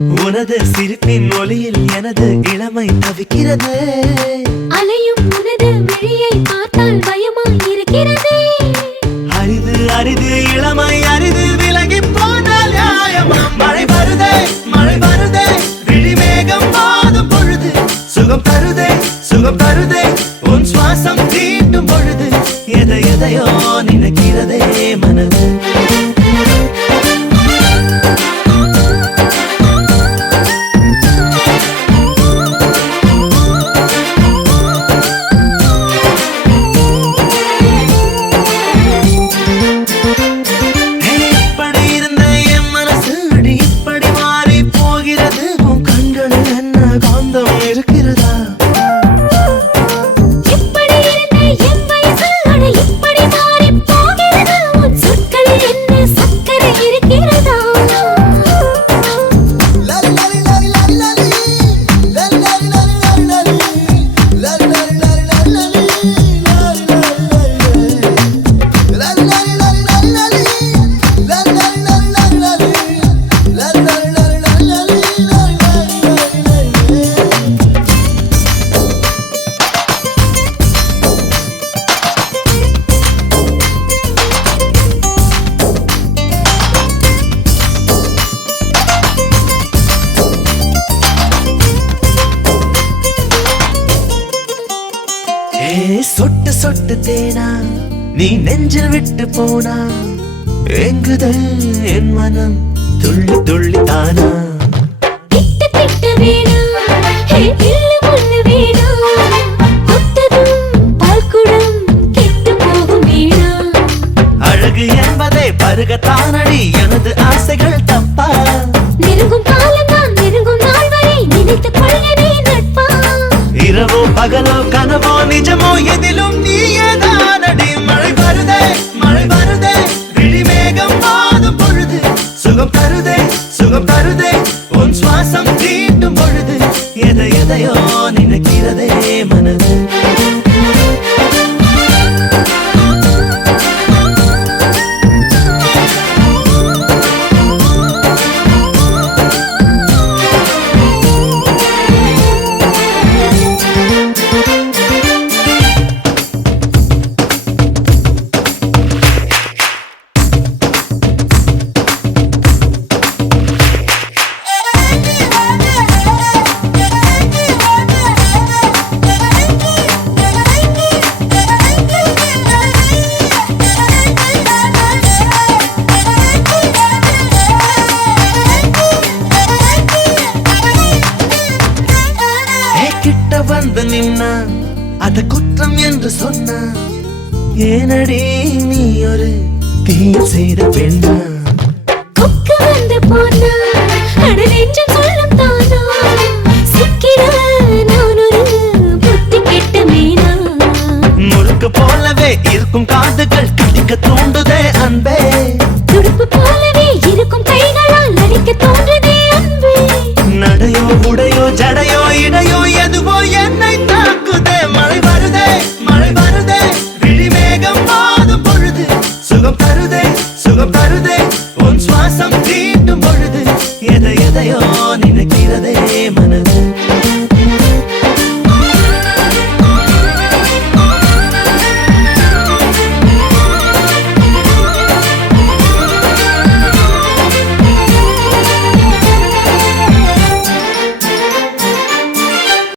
உனது சிரிப்பின் ஒளியில் எனது இளமை தவிக்கிறது. அலையும் உனது விழியை பார்த்தால் பயமாய் இருக்கிறது. அரிது அரிது இளமை அரிது விலகி போனால் நியாயமா? மழை வருதே மழை வருதே விழி மேகம் வாதும் பொழுது சுகம் தருதே சுகம் தருதே உன் சுவாசம் தீண்டும் பொழுது எதை எதையோ நினைக்கிறதே மனது. சொட்டு சொட்டு தேனா நீ நெஞ்சில் விட்டு போனா எங்குதே என் மனம் துள்ளி துள்ளி தானா. திட்டு திட்டு வேணா இல்லு முள்ளு வேணா ஒத்ததும் பால்குடம் கெட்டு போகும் வேணா. அழகு என்பதை பருகத்தானடி எனது ஆசைகள் தப்பா? நெருங்கும் காலம்தான் நெருங்கும் நாள் வரை நினைத்துக் கொள்கிறே நட்பா. இரவோ பகலோ கனவோ நிஜமோ எதிலும் நீயேதானடி. மழை வருதே மழை வருதே விழி மேகம் வாதும் பொழுது சுகம் தருதே சுகம் தருதே உன் சுவாசம் தீண்டும் பொழுது எதை எதையோ நினைக்கிறதே மனது. வந்து நின்னா அத குற்றம் என்று சொன்னா ஏனடி நீ ஒரு தீய செய்த பெண்ணா? கொக்கு வந்து போனா அட நெஞ்சம் சொல்லும் தானா சிக்கிற நான் ஒரு புத்தி கெட்ட மீனா. முறுக்கு போலவே இருக்கும் காதுகள் கடிக்க தூண்டுதே அன்பே. துடுப்பு போலவே இருக்கும் கைகளால் நடிக்க தோன்றுதே அன்பே. நடையோ உடையோ ஜடையோ இடையோ எதுவோ என்னை தாக்குதே. மழை வருதே மழை வருதே விழி மேகம் வாதும் பொழுது சுகம் தருதே சுகம் தருதே உன் சுவாசம் தீண்டும் பொழுது எதை எதையோ நினைக்கிறதே மனது.